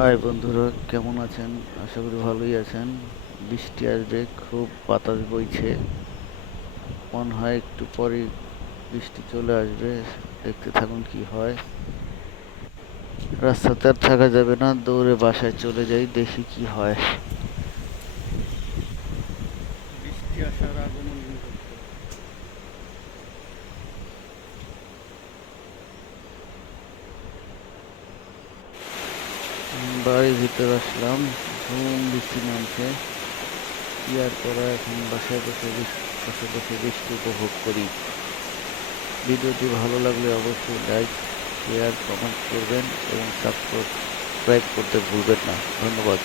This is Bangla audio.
হাই বন্ধুরা, কেমন আছেন? আশা করি ভালোই আছেন। বৃষ্টি আসবে, খুব বাতাস বইছে। মনে হয় একটু পরে বৃষ্টি চলে আসবে। দেখতে থাকুন কি হয়। রাস্তাতে আর থাকা যাবে না, দৌড়ে বাসায় চলে যাই, দেখি কি হয়। বৃষ্টি আসার আগমন মুহূর্ত। বাড়ির ভিতরে আসলাম, ঝুম বৃষ্টি নামছে। কি আর করা, এখন বাসায় বসে বসে বসে বৃষ্টি উপভোগ করি। ভিডিওটি ভালো লাগলে অবশ্যই লাইক, শেয়ার, কমেন্ট করবেন এবং সাবস্ক্রাইব করতে ভুলবেন না। ধন্যবাদ।